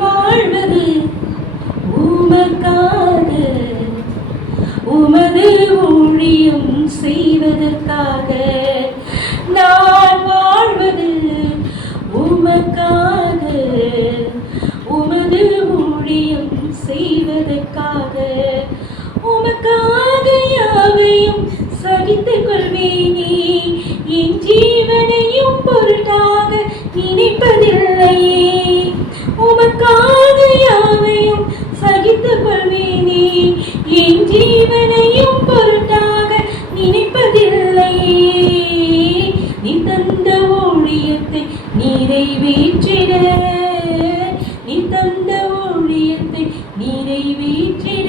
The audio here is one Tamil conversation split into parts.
வாழ்வது உமக்காக, உமது ஊழியம் செய்வதற்காக. நான் வாழ்வது உமக்காக, உமது ஊழியம் செய்வதற்காக. உமக்காக யாவையும் சகித்துக் கொள்வேனே, என் ஜீவனையும் பொருட்டாக நினைப்பதில்லையே. உமக்காக யாவையும் சகித்துக் கொள்வேனே, என் ஜீவனையும் பொருட்டாக நினைப்பதில்லையே. நீ தந்த ஊழியத்தை நிறைவேற்றிட, நீ தந்த ஊழியத்தை நிறைவேற்றிட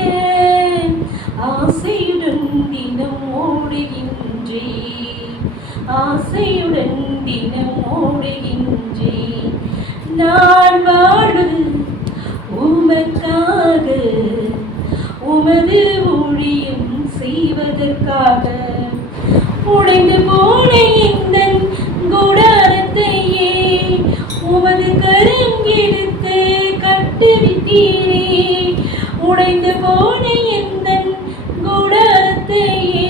ஆசையுடன் தினம் ஓடுகின்றேன், ஆசையுடன் தினம் ஓடுகின்றேன். நான் வாழ்வது உமக்காக, உமது ஊழியம் செய்வதற்காக. உடைந்து போன எந்தன் கூடாரத்தையே உமது கரம் எடுத்து கட்டுவித்தீரே. உடைந்து போன எந்தன் கூடாரத்தையே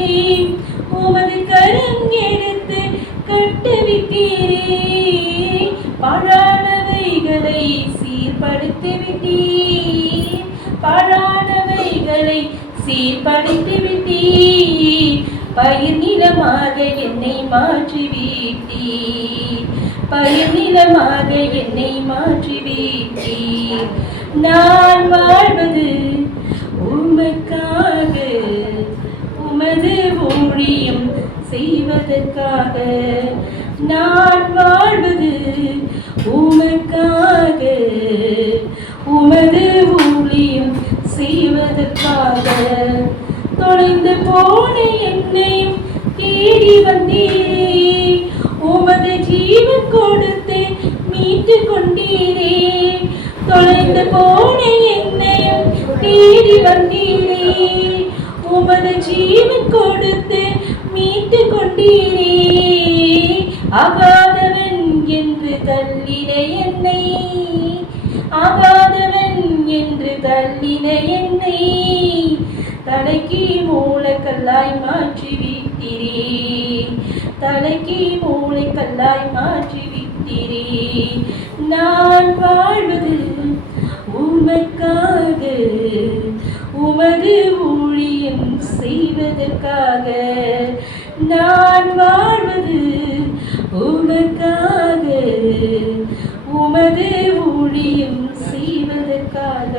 உமது கரம் எடுத்து கட்டுவித்தீரே. பழானவைகளை சீர்படுத்திவிட்டீர், பழானவைகளை சீர்படுத்திவிட்டீர். பயிர் நிலமாக என்னை மாற்றிவிட்டீர், பயிர் நிலமாக என்னை மாற்றிவிட்டீர். நான் வாழ்வது உமக்காக, உமது ஊழியம் செய்வதற்காக. நான் வாழ்வது உமக்காக, உமது ஊழியம் செய்வதற்காக. தொலைந்து போன என்னையும் தேடி வந்தீரே, உமது ஜீவன் கொடுத்து மீட்டு கொண்டீரே. தொலைந்து போன என்னையும் தேடி வந்தீரே, உமது ஜீவன் கொடுத்து மீட்டு கொண்டீரே. ஆகாதவன் என்று தள்ளின என்னை, ஆகாதவன் என்று தள்ளின என்னை தலைக்கு மூளைக்கல்லாய் மாற்றி விட்டீரே, தலைக்கு மூளைக்கல்லாய் மாற்றி விட்டீரே. நான் வாழ்வது உமக்காக, உமது ஊழியம் செய்வதற்காக. நான் வாழ்வது உமக்காக, உமது ஊழியம் செய்வதற்காக.